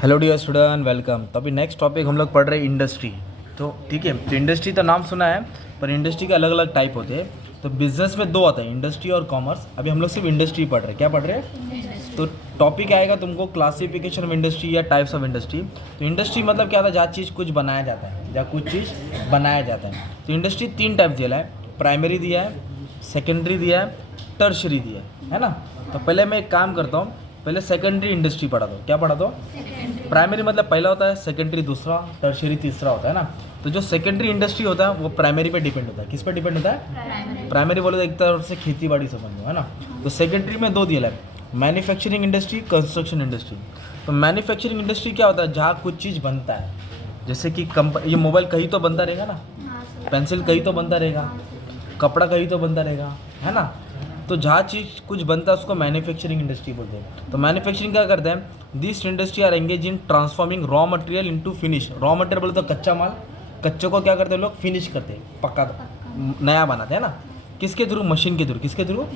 Hello dear student, welcome. तो अभी next topic हम लोग पढ़ रहे हैं इंडस्ट्री। तो ठीक है, तो इंडस्ट्री तो नाम सुना है, पर इंडस्ट्री के अलग अलग टाइप होते हैं। तो बिजनेस में दो आता है, इंडस्ट्री और कॉमर्स। अभी हम लोग सिर्फ इंडस्ट्री पढ़ रहे हैं। क्या पढ़ रहे हैं? तो टॉपिक आएगा तुमको क्लासिफिकेशन ऑफ इंडस्ट्री या टाइप्स ऑफ इंडस्ट्री। तो इंडस्ट्री मतलब क्या होता है? जहाँ चीज़ कुछ बनाया जाता है, जहाँ कुछ चीज़ बनाया जाता है। तो इंडस्ट्री तीन टाइप दिया है, प्राइमरी दिया है, सेकेंडरी दिया है, टर्शरी दिया है ना। तो पहले मैं एक काम करता हूँ, पहले सेकेंडरी इंडस्ट्री पढ़ा दो। क्या पढ़ा दो? प्राइमरी मतलब पहला होता है, सेकेंडरी दूसरा, टर्शरी तीसरा होता है ना। तो जो सेकेंडरी इंडस्ट्री होता है वो प्राइमरी पे डिपेंड होता है। किस पे डिपेंड होता है? प्राइमरी बोले तो एक तरफ से खेती बाड़ी समझ लो, है ना। तो सेकेंडरी में दो दिया है, मैन्युफैक्चरिंग इंडस्ट्री, कंस्ट्रक्शन इंडस्ट्री। तो मैन्युफैक्चरिंग इंडस्ट्री क्या होता है? जहाँ कुछ चीज़ बनता है, जैसे कि ये मोबाइल कहीं तो बनता रहेगा ना, पेंसिल कहीं तो बनता रहेगा, कपड़ा कहीं तो बनता रहेगा, है ना। तो जहाँ चीज़ कुछ बनता है उसको मैन्युफैक्चरिंग इंडस्ट्री बोलते हैं। तो मैन्युफैक्चरिंग क्या करते हैं? This industry are engage in transforming raw material into finish. Raw material बोले तो कच्चा माल, कच्चे को क्या करते हैं लोग? फिनिश करते हैं, पक्का नया बनाते हैं ना। किसके थ्रू? मशीन के थ्रू। किसके थ्रू?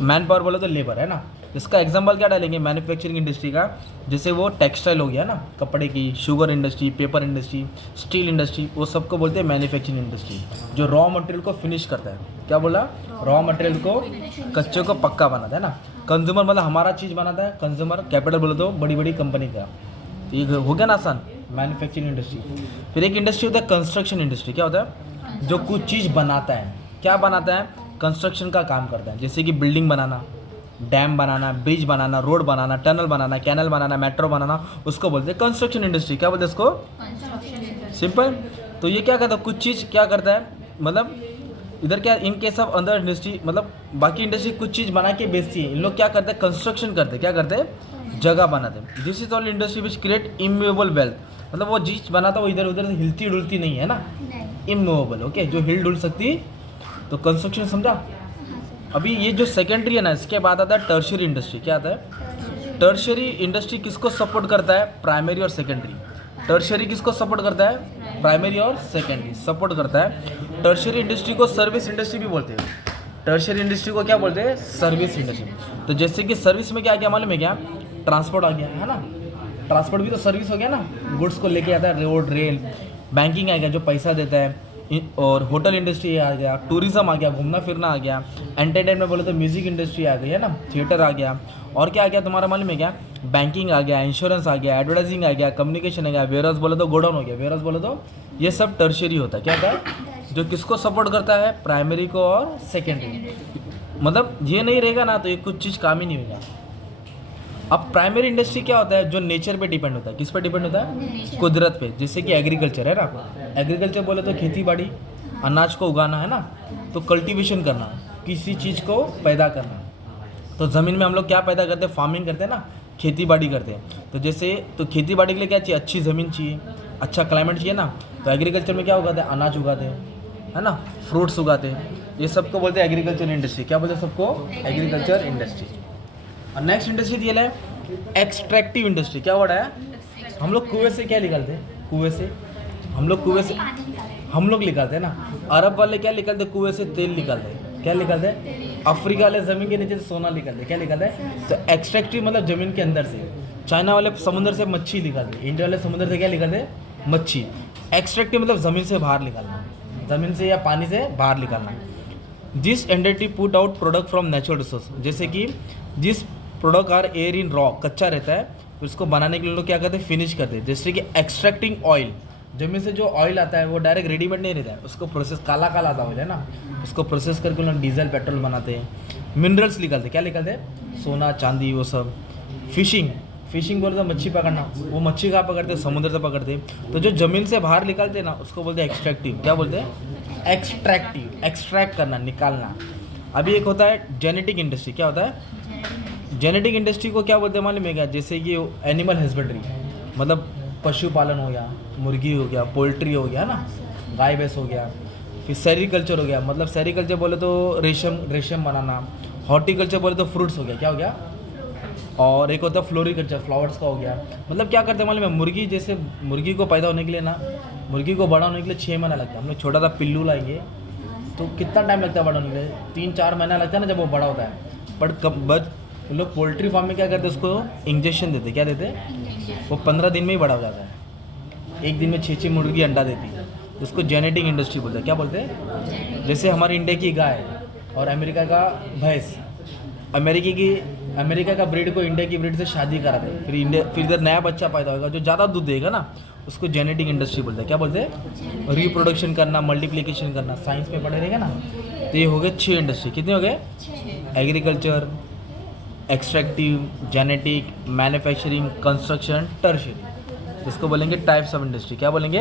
मैन पावर बोले तो लेबर, है ना। इसका एग्जांपल क्या डालेंगे मैन्युफैक्चरिंग इंडस्ट्री का? जैसे वो टेक्सटाइल हो गया ना, कपड़े की, sugar industry, paper industry, steel industry, वो सबको बोलते हैं मैन्युफैक्चरिंग इंडस्ट्री, जो रॉ मटेरियल को फिनिश करता है। क्या बोला? रॉ मटेरियल को, कच्चे को पक्का बनाता है ना। कंज्यूमर मतलब हमारा चीज़ बनाता है, कंज्यूमर कैपिटल बोले तो बड़ी बड़ी कंपनी का। तो ये हो गया ना आसान, मैन्युफैक्चरिंग इंडस्ट्री। फिर एक इंडस्ट्री होता है कंस्ट्रक्शन इंडस्ट्री। क्या होता है? जो कुछ चीज़ बनाता है। क्या बनाता है? कंस्ट्रक्शन का काम करता है, जैसे कि बिल्डिंग बनाना, डैम बनाना, ब्रिज बनाना, रोड बनाना, टनल बनाना, कैनल बनाना, मेट्रो बनाना, उसको बोलते हैं कंस्ट्रक्शन इंडस्ट्री। क्या बोलते हैं उसको? सिंपल। तो ये क्या करता है? कुछ चीज़ क्या करता है, मतलब इधर क्या, in case of other industry, मतलब बाकी इंडस्ट्री कुछ चीज़ बना के बेचती है, इन लोग क्या करते हैं? कंस्ट्रक्शन करते हैं। क्या करते हैं? जगह बनाते हैं। This is all industry which create immovable wealth. मतलब वो चीज़ बनाता है वो इधर उधर हिलती डुलती नहीं है ना, इमूवेबल। ओके, जो हिल डुल सकती, तो कंस्ट्रक्शन समझा। अभी ये जो सेकेंडरी है ना, इसके बाद आता है टर्शरी इंडस्ट्री। क्या आता है? टर्शरी इंडस्ट्री किसको सपोर्ट करता है? प्राइमरी और सेकेंडरी। टर्शरी किसको सपोर्ट करता है? प्राइमरी और सेकेंडरी सपोर्ट करता है। टर्शरी इंडस्ट्री को सर्विस इंडस्ट्री भी बोलते हैं। टर्शरी इंडस्ट्री को क्या बोलते हैं? Service industry. तो जैसे कि सर्विस में क्या आ गया मालूम है क्या? ट्रांसपोर्ट आ गया, है ना। ट्रांसपोर्ट भी तो सर्विस हो गया ना, गुड्स को लेके आता है, रोड, रेल। बैंकिंग आ गया, जो पैसा देता है। और होटल इंडस्ट्री आ गया, टूरिज्म आ गया, घूमना फिरना आ गया। एंटरटेनमेंट बोले तो म्यूजिक इंडस्ट्री आ गई, है ना, थिएटर आ गया। और क्या आ गया तुम्हारा मालूम है क्या? बैंकिंग आ गया, इंश्योरेंस आ गया, एडवर्टाइजिंग आ गया, कम्युनिकेशन आ गया, वेयरहाउस बोले तो गोडाउन हो गया, वेयरहाउस बोले तो ये सब टर्शरी होता है। क्या होता है? जो किसको सपोर्ट करता है? प्राइमरी को और सेकेंडरी। मतलब ये नहीं रहेगा ना तो ये कुछ चीज़ काम ही नहीं होगा। अब प्राइमरी इंडस्ट्री क्या होता है? जो नेचर पे डिपेंड होता है। किस पे डिपेंड होता है? कुदरत पे। जैसे कि एग्रीकल्चर है ना, एग्रीकल्चर बोले तो खेती बाड़ी, अनाज को उगाना, है ना। तो कल्टीवेशन करना, किसी चीज़ को पैदा करना। तो ज़मीन में हम लोग क्या पैदा करते हैं? फार्मिंग करते हैं ना, खेती बाड़ी करते हैं। तो जैसे, तो खेती बाड़ी के लिए क्या चाहिए? अच्छी ज़मीन चाहिए, अच्छा क्लाइमेट चाहिए ना। तो एग्रीकल्चर में क्या उगाते हैं? अनाज उगाते हैं, है ना, फ्रूट्स उगाते हैं। ये सबको बोलते हैं एग्रीकल्चर इंडस्ट्री। क्या बोलते हैं सबको? Agriculture industry. और नेक्स्ट इंडस्ट्री दिया है एक्सट्रैक्टिव इंडस्ट्री। क्या वर्ड है? हम लोग कुएं से क्या निकालते हैं? कुएं से हम लोग हम लोग निकालते हैं ना। अरब वाले क्या निकालते हैं? कुएं से तेल निकालते हैं। क्या निकालते हैं? अफ्रीका वाले ज़मीन के नीचे से सोना निकालते हैं। क्या निकालते हैं? तो एक्सट्रैक्टिव मतलब ज़मीन के अंदर से। चाइना वाले समुद्र से मच्छी निकालते हैं, इंडिया वाले समुद्र से क्या निकालते हैं? मच्छी। एक्सट्रैक्टिव मतलब ज़मीन से बाहर निकालना, ज़मीन से या पानी से बाहर निकालना। This industry put out product from natural resource. जैसे कि जिस product are air in raw, कच्चा रहता है, तो इसको बनाने के लिए लोग क्या करते हैं? फिनिश करते हैं। जैसे कि एक्सट्रैक्टिंग ऑयल, जमीन से जो ऑयल आता है वो डायरेक्ट रेडीमेड नहीं रहता है, उसको प्रोसेस, काला काला आता है ना, उसको प्रोसेस करके लोग डीजल पेट्रोल बनाते हैं। मिनरल्स निकालते हैं। क्या निकालते हैं? सोना, चांदी, वो सब। फिशिंग बोले तो मच्छी पकड़ना, वो मच्छी कहाँ पकड़ते हैं? समुद्र से पकड़ते हैं। तो जो ज़मीन से बाहर निकालते हैं ना, उसको बोलते हैं एक्सट्रैक्टिव। क्या बोलते हैं? एक्सट्रैक्टिव, एक्सट्रैक्ट करना, निकालना। अभी एक होता है जेनेटिक इंडस्ट्री। क्या होता है? जेनेटिक इंडस्ट्री को क्या बोलते हैं मालूम है क्या? जैसे कि एनिमल हस्बेंड्री, मतलब पशुपालन हो गया, मुर्गी हो गया, पोल्ट्री हो गया ना, गाय भैंस हो गया। फिर सेरिकल्चर हो गया, मतलब सेरिकल्चर बोले तो रेशम बनाना। हॉर्टिकल्चर बोले तो फ्रूट्स हो गया। क्या हो गया? और एक होता है फ्लोरिकल्चर, फ्लावर्स का हो गया। मतलब क्या करते हैं मालूम है? मुर्गी, जैसे मुर्गी को पैदा होने के लिए ना, मुर्गी को बड़ा होने के लिए 6 महीना लगता है। हम लोग छोटा सा पिल्लू लाएंगे तो कितना टाइम लगता है बड़ा होने के लिए? 3-4 महीना लगता है ना जब वो बड़ा होता है। बट तो लोग पोल्ट्री फार्म में क्या करते हैं, उसको इंजेक्शन देते, क्या देते हैं, वो 15 दिन में ही बड़ा हो जाता है। एक दिन में 6 मुर्गी अंडा देती है, उसको जेनेटिक इंडस्ट्री बोलते हैं। क्या बोलते हैं? जैसे हमारे इंडिया की गाय और अमेरिका का भैंस, अमेरिका का ब्रीड को इंडिया की ब्रीड से शादी कराते हैं, फिर इधर नया बच्चा पैदा होगा जो ज़्यादा दूध देगा ना, उसको जेनेटिक इंडस्ट्री बोलते हैं। क्या बोलते हैं? रिप्रोडक्शन करना, मल्टीप्लिकेशन करना, साइंस में पढ़े रहेगा ना। तो ये हो गए 6 इंडस्ट्री। कितने हो गए? Agriculture, extractive, genetic, manufacturing, construction, tertiary. इसको बोलेंगे टाइप्स ऑफ इंडस्ट्री। क्या बोलेंगे?